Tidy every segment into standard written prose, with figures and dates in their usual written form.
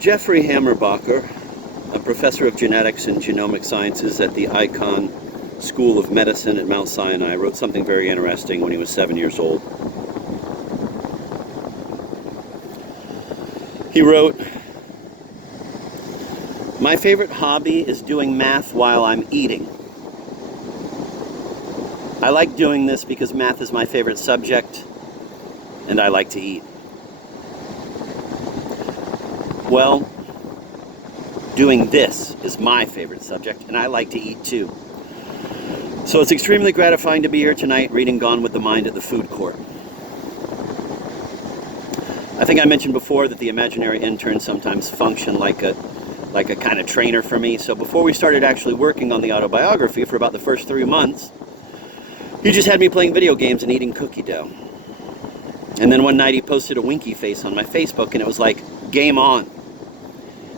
Jeffrey Hammerbacher, a professor of genetics and genomic sciences at the Icahn School of Medicine at Mount Sinai, wrote something very interesting when he was 7 years old. He wrote, "My favorite hobby is doing math while I'm eating. I like doing this because math is my favorite subject, and I like to eat." Well, doing this is my favorite subject, and I like to eat too. So it's extremely gratifying to be here tonight reading Gone with the Mind at the food court. I think I mentioned before that the imaginary interns sometimes function like a kind of trainer for me. So before we started actually working on the autobiography for about the first 3 months, he just had me playing video games and eating cookie dough. And then one night he posted a winky face on my Facebook, and it was like, game on.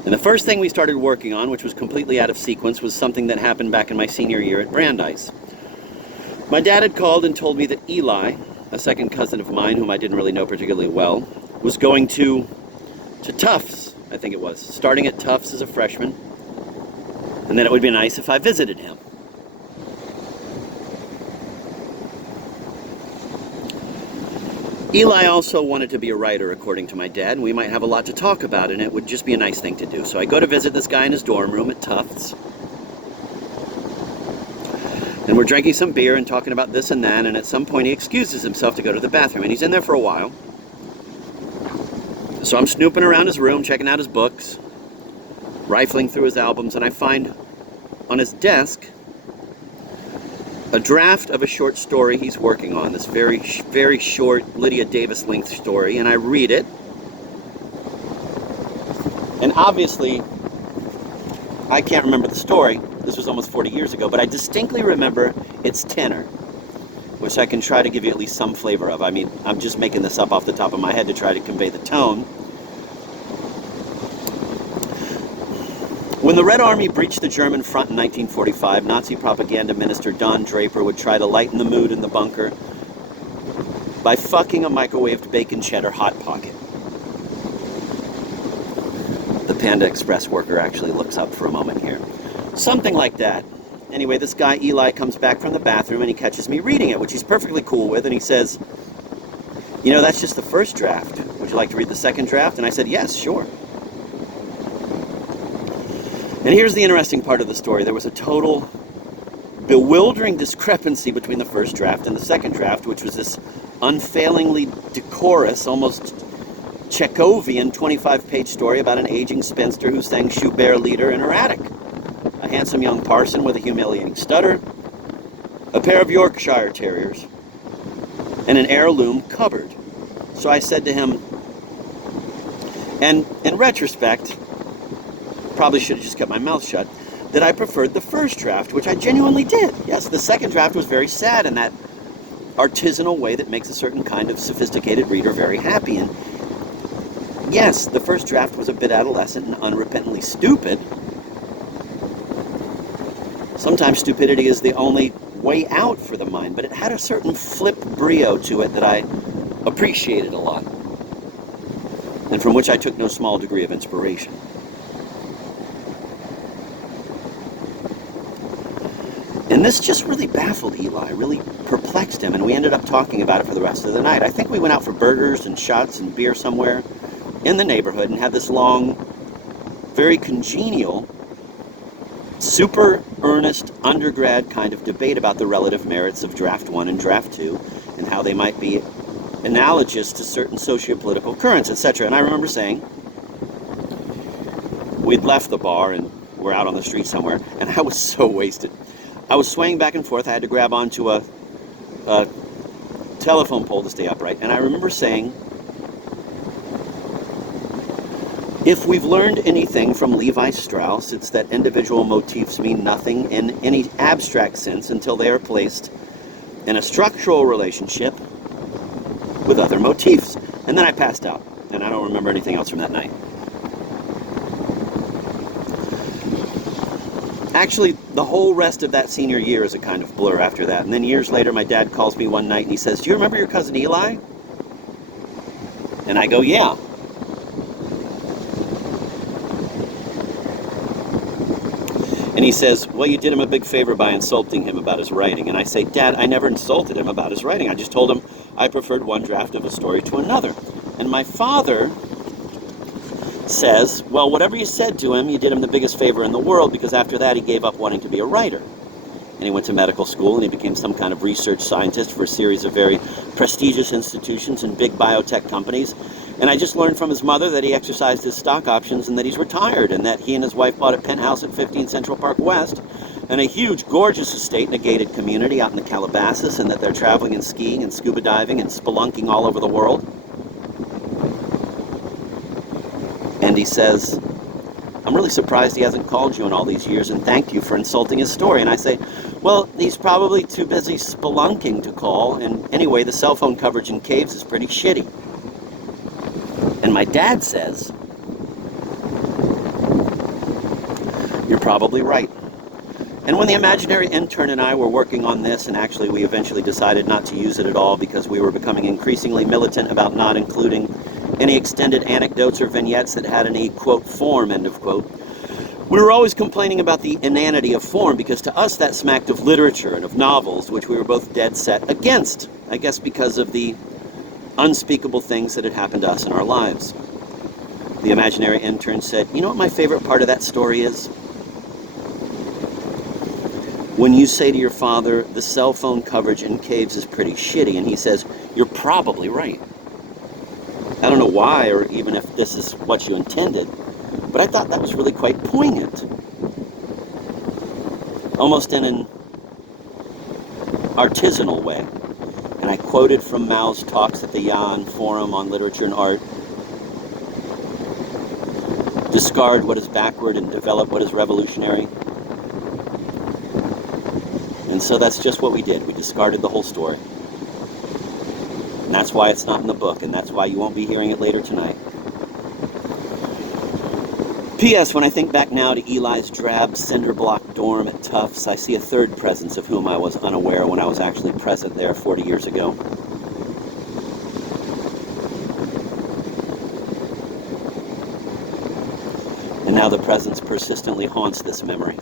And the first thing we started working on, which was completely out of sequence, was something that happened back in my senior year at Brandeis. My dad had called and told me that Eli, a second cousin of mine whom I didn't really know particularly well, was going to Tufts, I think it was, starting at Tufts as a freshman, and that it would be nice if I visited him. Eli also wanted to be a writer, according to my dad, and we might have a lot to talk about, and it would just be a nice thing to do. So I go to visit this guy in his dorm room at Tufts, and we're drinking some beer and talking about this and that, and at some point he excuses himself to go to the bathroom, and he's in there for a while. So I'm snooping around his room, checking out his books, rifling through his albums, and I find on his desk a draft of a short story he's working on, this very short Lydia Davis length story, and I read it. And obviously, I can't remember the story. This was almost 40 years ago, but I distinctly remember its tenor, which I can try to give you at least some flavor of. I mean, I'm just making this up off the top of my head to try to convey the tone. When the Red Army breached the German front in 1945, Nazi propaganda minister Don Draper would try to lighten the mood in the bunker by fucking a microwaved bacon cheddar hot pocket. The Panda Express worker actually looks up for a moment here. Something like that. Anyway, this guy Eli comes back from the bathroom and he catches me reading it, which he's perfectly cool with, and he says, "You know, that's just the first draft. Would you like to read the second draft?" And I said, "Yes, sure." And here's the interesting part of the story. There was a total bewildering discrepancy between the first draft and the second draft, which was this unfailingly decorous, almost Chekhovian 25-page story about an aging spinster who sang Schubert Lieder in her attic, a handsome young parson with a humiliating stutter, a pair of Yorkshire Terriers, and an heirloom cupboard. So I said to him, and in retrospect, probably should have just kept my mouth shut, that I preferred the first draft, which I genuinely did. Yes, the second draft was very sad in that artisanal way that makes a certain kind of sophisticated reader very happy. And yes, the first draft was a bit adolescent and unrepentantly stupid. Sometimes stupidity is the only way out for the mind, but it had a certain flip brio to it that I appreciated a lot, and from which I took no small degree of inspiration. And this just really baffled Eli, really perplexed him, and we ended up talking about it for the rest of the night. I think we went out for burgers and shots and beer somewhere in the neighborhood and had this long, very congenial, super earnest undergrad kind of debate about the relative merits of Draft 1 and Draft 2 and how they might be analogous to certain socio-political currents, etc. And I remember saying, we'd left the bar and we're out on the street somewhere, and I was so wasted. I was swaying back and forth. I had to grab onto a telephone pole to stay upright. And I remember saying, if we've learned anything from Levi Strauss, it's that individual motifs mean nothing in any abstract sense until they are placed in a structural relationship with other motifs. And then I passed out, and I don't remember anything else from that night. Actually, the whole rest of that senior year is a kind of blur after that. And then years later, my dad calls me one night and he says, "Do you remember your cousin Eli?" And I go, "Yeah." And he says, well, you did him a big favor by insulting him about his writing. And I say, Dad, I never insulted him about his writing. I just told him I preferred one draft of a story to another. And my father says, well, whatever you said to him, you did him the biggest favor in the world, because after that he gave up wanting to be a writer. And he went to medical school, and he became some kind of research scientist for a series of very prestigious institutions and big biotech companies. And I just learned from his mother that he exercised his stock options and that he's retired, and that he and his wife bought a penthouse at 15 Central Park West and a huge, gorgeous estate in a gated community out in the Calabasas, and that they're traveling and skiing and scuba diving and spelunking all over the world. And he says, I'm really surprised he hasn't called you in all these years and thanked you for insulting his story. And I say, well, he's probably too busy spelunking to call, and anyway, the cell phone coverage in caves is pretty shitty. And my dad says, you're probably right. And when the imaginary intern and I were working on this, and actually we eventually decided not to use it at all because we were becoming increasingly militant about not including any extended anecdotes or vignettes that had any, quote, form, end of quote, we were always complaining about the inanity of form, because to us that smacked of literature and of novels, which we were both dead set against, I guess because of the unspeakable things that had happened to us in our lives. The imaginary intern said, you know what my favorite part of that story is? When you say to your father, the cell phone coverage in caves is pretty shitty, and he says, you're probably right. I don't know why, or even if this is what you intended, but I thought that was really quite poignant. Almost in an artisanal way. And I quoted from Mao's talks at the Yan Forum on Literature and Art. Discard what is backward and develop what is revolutionary. And so that's just what we did. We discarded the whole story. And that's why it's not in the book, and that's why you won't be hearing it later tonight. P.S. When I think back now to Eli's drab cinder block dorm at Tufts, I see a third presence of whom I was unaware when I was actually present there 40 years ago. And now the presence persistently haunts this memory.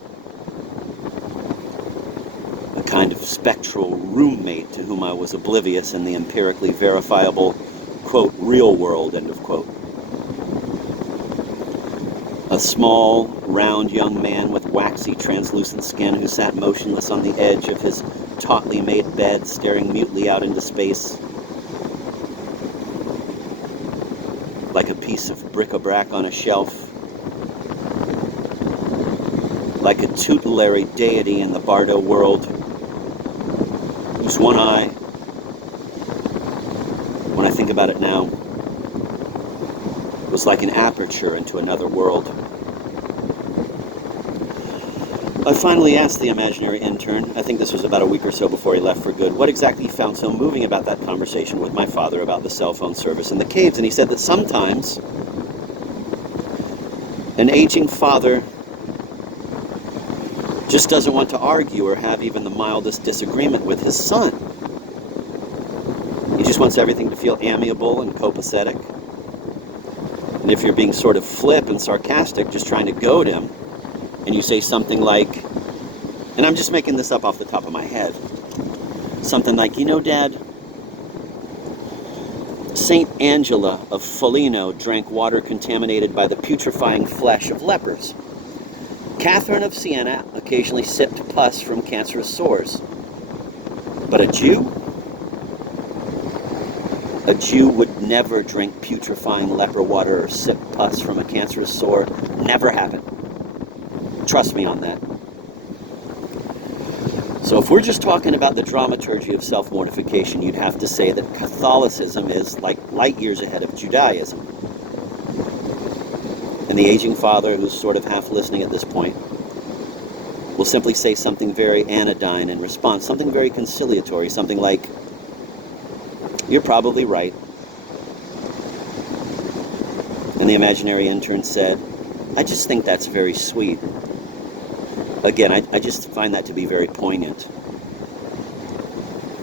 A kind of spectral roommate to whom I was oblivious in the empirically verifiable, quote, real world, end of quote. A small, round young man with waxy, translucent skin who sat motionless on the edge of his tautly made bed, staring mutely out into space, like a piece of bric-a-brac on a shelf, like a tutelary deity in the Bardo world, whose one eye, when I think about it now, was like an aperture into another world. I finally asked the imaginary intern, I think this was about a week or so before he left for good, what exactly he found so moving about that conversation with my father about the cell phone service in the caves. And he said that sometimes an aging father just doesn't want to argue or have even the mildest disagreement with his son. He just wants everything to feel amiable and copacetic. And if you're being sort of flip and sarcastic, just trying to goad him, and you say something like, and I'm just making this up off the top of my head, something like, you know, Dad, Saint Angela of Foligno drank water contaminated by the putrefying flesh of lepers. Catherine of Siena occasionally sipped pus from cancerous sores. But a Jew would never drink putrefying leper water or sip pus from a cancerous sore. Never happened. Trust me on that. So if we're just talking about the dramaturgy of self-mortification, you'd have to say that Catholicism is like light years ahead of Judaism. And the aging father, who's sort of half listening at this point, will simply say something very anodyne in response, something very conciliatory, something like, you're probably right. And the imaginary intern said, I just think that's very sweet. Again, I just find that to be very poignant,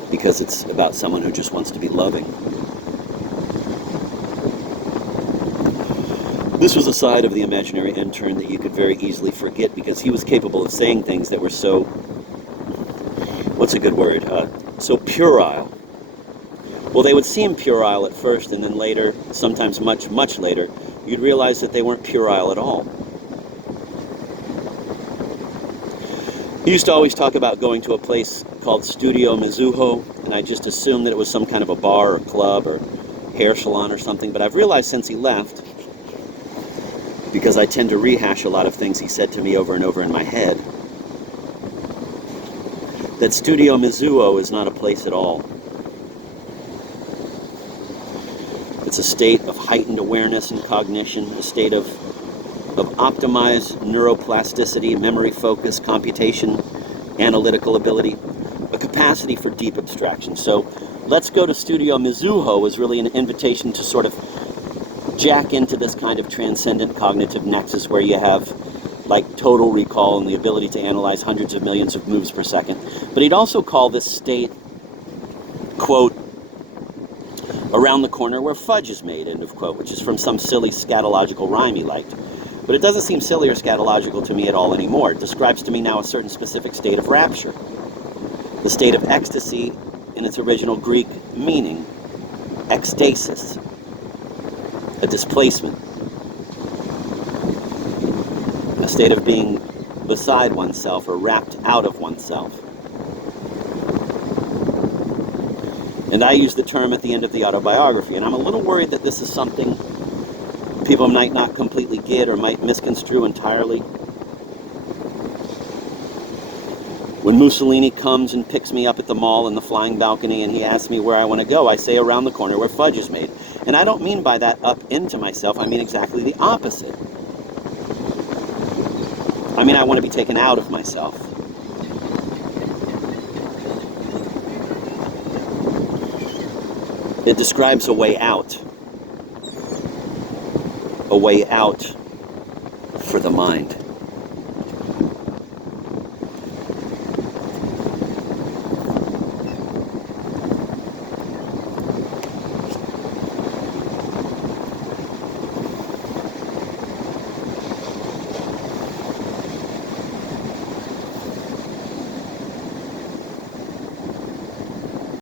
because it's about someone who just wants to be loving. This was a side of the imaginary intern that you could very easily forget because he was capable of saying things that were so, what's a good word, so puerile. Well, they would seem puerile at first, and then later, sometimes much, much later, you'd realize that they weren't puerile at all. He used to always talk about going to a place called Studio Mizuho, and I just assumed that it was some kind of a bar or club or hair salon or something, but I've realized since he left, because I tend to rehash a lot of things he said to me over and over in my head, that Studio Mizuho is not a place at all. It's a state of heightened awareness and cognition, a state of optimized neuroplasticity, memory focus, computation, analytical ability, a capacity for deep abstraction. So let's go to Studio Mizuho is really an invitation to sort of jack into this kind of transcendent cognitive nexus where you have like total recall and the ability to analyze hundreds of millions of moves per second. But he'd also call this state, quote, around the corner where fudge is made, end of quote, which is from some silly scatological rhyme he liked. But it doesn't seem silly or scatological to me at all anymore. It describes to me now a certain specific state of rapture, the state of ecstasy in its original Greek meaning, ecstasis, a displacement, a state of being beside oneself or wrapped out of oneself. And I use the term at the end of the autobiography, and I'm a little worried that this is something people might not completely get or might misconstrue entirely. When Mussolini comes and picks me up at the mall in the flying balcony and he asks me where I want to go, I say around the corner where fudge is made. And I don't mean by that up into myself, I mean exactly the opposite. I mean I want to be taken out of myself. It describes a way out. A way out for the mind.